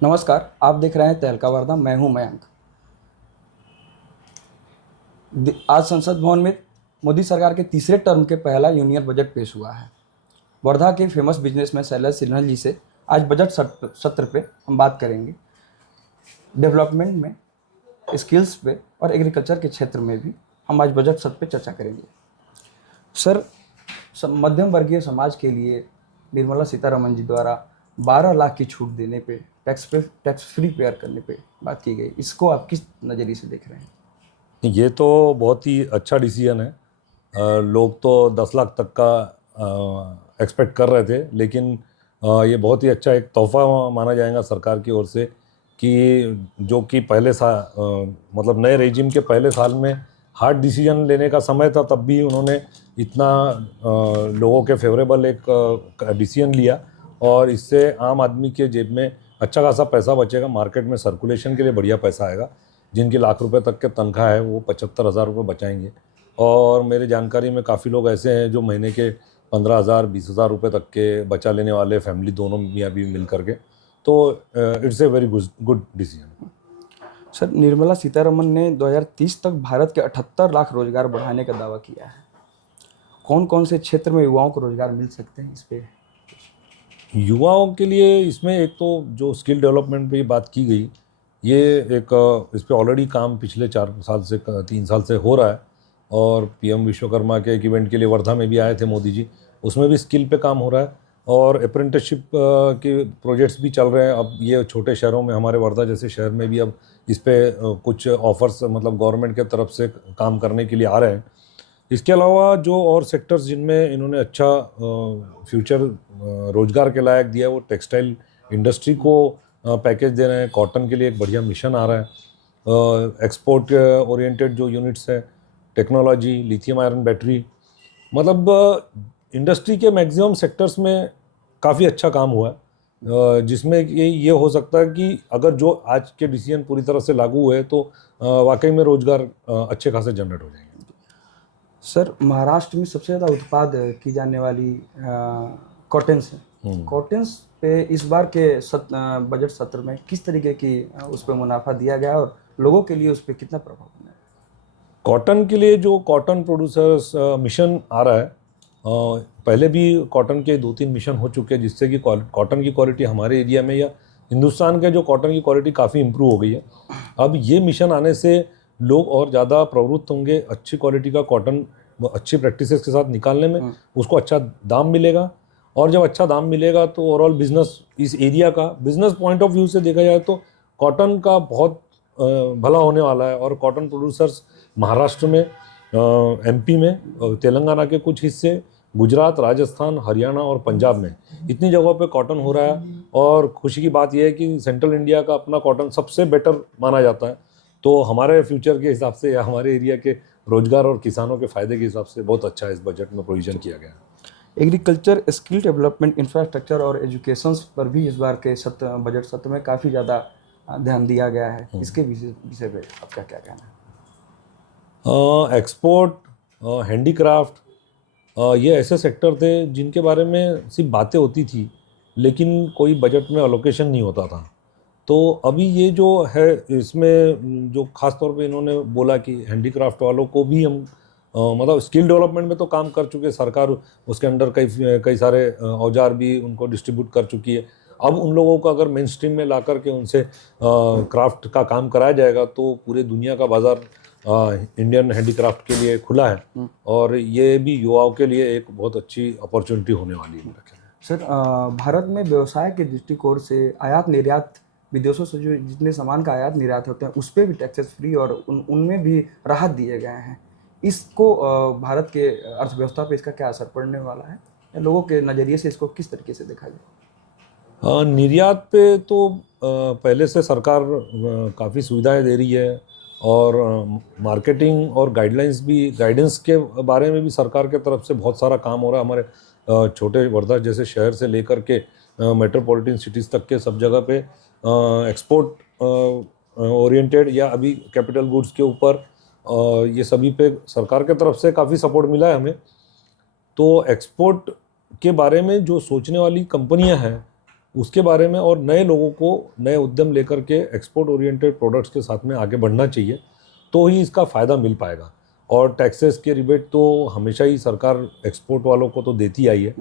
नमस्कार, आप देख रहे हैं तहलका वार्ता। मैं हूं मयंक। आज संसद भवन में मोदी सरकार के तीसरे टर्म के पहला यूनियन बजट पेश हुआ है। वर्धा के फेमस बिजनेसमैन शैलेश सिन्हा जी से आज बजट सत्र पे हम बात करेंगे। डेवलपमेंट में, स्किल्स पे और एग्रीकल्चर के क्षेत्र में भी हम आज बजट सत्र पे चर्चा करेंगे। सर, मध्यम वर्गीय समाज के लिए निर्मला सीतारमण जी द्वारा 12 लाख की छूट देने पे, टैक्स फ्री पेयर करने पे बात की गई। इसको आप किस नज़रिए से देख रहे हैं? ये तो बहुत ही अच्छा डिसीजन है। लोग तो 10 लाख तक का एक्सपेक्ट कर रहे थे, लेकिन ये बहुत ही अच्छा एक तोहफा माना जाएगा सरकार की ओर से कि जो कि पहले मतलब नए रेजिम के पहले साल में हार्ड डिसीजन लेने का समय था, तब भी उन्होंने इतना लोगों के फेवरेबल एक डिसीजन लिया और इससे आम आदमी के जेब में अच्छा खासा पैसा बचेगा। मार्केट में सर्कुलेशन के लिए बढ़िया पैसा आएगा। जिनकी लाख रुपए तक के तनख्वाह है वो 75,000 रुपये बचाएंगे। और मेरे जानकारी में काफ़ी लोग ऐसे हैं जो महीने के 15,000 20,000 रुपये तक के बचा लेने वाले, फैमिली दोनों मियाँ बीवी मिल करके। तो it's a very good decision. Sir, Nirmala Sitharaman ने 2030 तक भारत के 78 लाख रोजगार बढ़ाने का दावा किया है। कौन कौन से क्षेत्र में युवाओं को रोजगार मिल सकते हैं? इस पे युवाओं के लिए इसमें एक तो जो स्किल डेवलपमेंट पे बात की गई, ये एक इस पे ऑलरेडी काम पिछले 4 साल से 3 साल से हो रहा है। और पीएम विश्वकर्मा के एक इवेंट के लिए वर्धा में भी आए थे मोदी जी, उसमें भी स्किल पे काम हो रहा है। और अप्रेंटिसशिप के प्रोजेक्ट्स भी चल रहे हैं। अब ये छोटे शहरों में, हमारे वर्धा जैसे शहर में भी अब इस पे कुछ ऑफर्स मतलब गवर्नमेंट के तरफ से काम करने के लिए आ रहे हैं। इसके अलावा जो और सेक्टर्स जिनमें इन्होंने अच्छा फ्यूचर रोजगार के लायक दिया है, वो टेक्सटाइल इंडस्ट्री को पैकेज दे रहे हैं। कॉटन के लिए एक बढ़िया मिशन आ रहा है। एक्सपोर्ट ओरिएंटेड जो यूनिट्स है, टेक्नोलॉजी, लिथियम आयरन बैटरी, मतलब इंडस्ट्री के मैक्सिमम सेक्टर्स में काफ़ी अच्छा काम हुआ है। जिसमें ये हो सकता है कि अगर जो आज के डिसीजन पूरी तरह से लागू हुए तो वाकई में रोजगार अच्छे खासे जनरेट हो जाएंगे। सर, महाराष्ट्र में सबसे ज़्यादा उत्पाद की जाने वाली कॉटन्स है। कॉटन्स पे इस बार के बजट सत्र में किस तरीके की उस पर मुनाफा दिया गया और लोगों के लिए उस पर कितना प्रभाव बना है? कॉटन के लिए जो कॉटन प्रोड्यूसर्स मिशन आ रहा है, पहले भी कॉटन के 2-3 मिशन हो चुके हैं, जिससे कि कॉटन की क्वालिटी हमारे एरिया में या हिंदुस्तान के जो कॉटन की क्वालिटी काफ़ी इम्प्रूव हो गई है। अब ये मिशन आने से लोग और ज़्यादा प्रवृत्त होंगे अच्छी क्वालिटी का कॉटन अच्छी प्रैक्टिसेस के साथ निकालने में। उसको अच्छा दाम मिलेगा, और जब अच्छा दाम मिलेगा तो ओवरऑल बिजनेस, इस एरिया का बिजनेस पॉइंट ऑफ व्यू से देखा जाए तो कॉटन का बहुत भला होने वाला है। और कॉटन प्रोड्यूसर्स महाराष्ट्र में, एमपी में, तेलंगाना के कुछ हिस्से, गुजरात, राजस्थान, हरियाणा और पंजाब में इतनी जगहों पे कॉटन हो रहा है। और खुशी की बात यह है कि सेंट्रल इंडिया का अपना कॉटन सबसे बेटर माना जाता है। तो हमारे फ्यूचर के हिसाब से या हमारे एरिया के रोजगार और किसानों के फायदे के हिसाब से बहुत अच्छा इस बजट में प्रोविजन किया गया है। एग्रीकल्चर, स्किल डेवलपमेंट, इंफ्रास्ट्रक्चर और एजुकेशन पर भी इस बार के बजट सत्र में काफ़ी ज़्यादा ध्यान दिया गया है। इसके विषय पे आपका क्या कहना है? एक्सपोर्ट, हैंडीक्राफ्ट, ये ऐसे सेक्टर थे जिनके बारे में सिर्फ बातें होती थी, लेकिन कोई बजट में अलोकेशन नहीं होता था। तो अभी ये जो है, इसमें जो खास तौर पे इन्होंने बोला कि हैंडीक्राफ्ट वालों को भी हम मतलब स्किल डेवलपमेंट में तो काम कर चुके सरकार, उसके अंडर कई कई सारे औजार भी उनको डिस्ट्रीब्यूट कर चुकी है। अब उन लोगों को अगर मेन स्ट्रीम में ला करके उनसे क्राफ्ट का काम कराया जाएगा तो पूरे दुनिया का बाज़ार इंडियन हैंडीक्राफ्ट के लिए खुला है। और ये भी युवाओं के लिए एक बहुत अच्छी अपॉर्चुनिटी होने वाली है। सर, भारत में व्यवसाय के दृष्टिकोण से आयात निर्यात, विदेशों से जो जितने सामान का आयात निर्यात होते हैं उस पर भी टैक्सेस फ्री और उनमें भी राहत दिए गए हैं। इसको भारत के अर्थव्यवस्था पे इसका क्या असर पड़ने वाला है, या लोगों के नज़रिए से इसको किस तरीके से देखा जाए? निर्यात पे तो पहले से सरकार काफ़ी सुविधाएं दे रही है। और मार्केटिंग और गाइडेंस के बारे में भी सरकार के तरफ से बहुत सारा काम हो रहा है। हमारे छोटे वर्धा जैसे शहर से लेकर के मेट्रोपॉलिटन सिटीज़ तक के सब जगह पे एक्सपोर्ट ओरिएंटेड या अभी कैपिटल गुड्स के ऊपर ये सभी पे सरकार के तरफ से काफ़ी सपोर्ट मिला है हमें। तो एक्सपोर्ट के बारे में जो सोचने वाली कंपनियां हैं उसके बारे में और नए लोगों को नए उद्यम लेकर के एक्सपोर्ट ओरिएंटेड प्रोडक्ट्स के साथ में आगे बढ़ना चाहिए, तो ही इसका फ़ायदा मिल पाएगा। और टैक्सेस के रिबेट तो हमेशा ही सरकार एक्सपोर्ट वालों को तो देती आई है।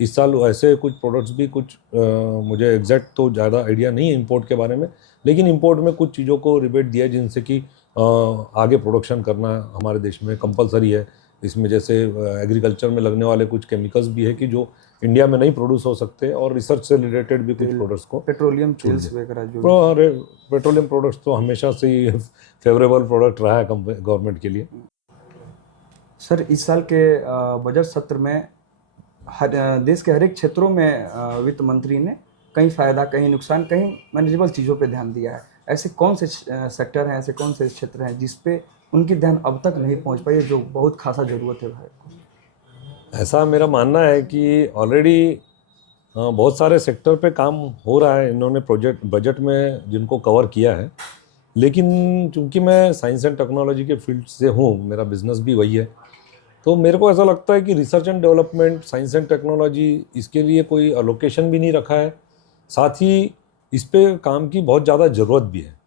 इस साल ऐसे कुछ प्रोडक्ट्स भी कुछ मुझे एग्जैक्ट तो ज़्यादा आइडिया नहीं है इंपोर्ट के बारे में, लेकिन इंपोर्ट में कुछ चीज़ों को रिबेट दिया है जिनसे कि आगे प्रोडक्शन करना हमारे देश में कंपलसरी है। इसमें जैसे एग्रीकल्चर में लगने वाले कुछ केमिकल्स भी है कि जो इंडिया में नहीं प्रोड्यूस हो सकते, और रिसर्च से रिलेटेड भी कुछ प्रोडक्ट्स को पेट्रोलियम तेल्स वगैरह जो पेट्रोलियम प्रोडक्ट्स तो हमेशा से ही फेवरेबल प्रोडक्ट रहा है गवर्नमेंट के लिए। सर, इस साल के बजट सत्र में देश के हर एक क्षेत्रों में वित्त मंत्री ने कहीं फ़ायदा, कहीं नुकसान, कहीं मैनेजेबल चीज़ों पे ध्यान दिया है। ऐसे कौन से सेक्टर हैं, ऐसे कौन से क्षेत्र हैं जिस पे उनकी ध्यान अब तक नहीं पहुंच पाई है, जो बहुत खासा ज़रूरत है भारत को? ऐसा मेरा मानना है कि ऑलरेडी बहुत सारे सेक्टर पे काम हो रहा है, इन्होंने प्रोजेक्ट बजट में जिनको कवर किया है। लेकिन चूंकि मैं साइंस एंड टेक्नोलॉजी के फील्ड से हूँ, मेरा बिजनेस भी वही है, तो मेरे को ऐसा लगता है कि research and development, science and technology, इसके लिए कोई अलोकेशन भी नहीं रखा है। साथ ही इस पे काम की बहुत ज़्यादा ज़रूरत भी है।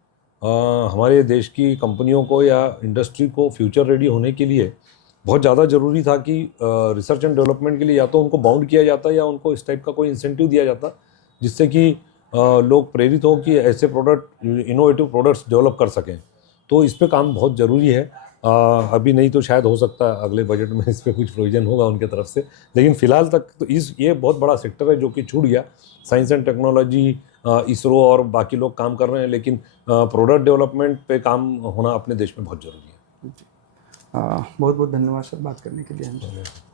हमारे देश की कंपनियों को या इंडस्ट्री को फ्यूचर रेडी होने के लिए बहुत ज़्यादा ज़रूरी था कि रिसर्च एंड डेवलपमेंट के लिए या तो उनको बाउंड किया जाता या उनको इस टाइप का कोई इंसेंटिव दिया जाता, जिससे कि लोग प्रेरित हों कि ऐसे प्रोडक्ट, इनोवेटिव प्रोडक्ट्स डेवलप कर सकें। तो इस पे काम बहुत ज़रूरी है। अभी नहीं तो शायद हो सकता है अगले बजट में इस पे कुछ प्रोविजन होगा उनके तरफ से, लेकिन फ़िलहाल तक तो ये बहुत बड़ा सेक्टर है जो कि छूट गया। साइंस एंड टेक्नोलॉजी, इसरो और बाकी लोग काम कर रहे हैं, लेकिन प्रोडक्ट डेवलपमेंट पे काम होना अपने देश में बहुत ज़रूरी है। बहुत बहुत धन्यवाद सर बात करने के लिए हमसे।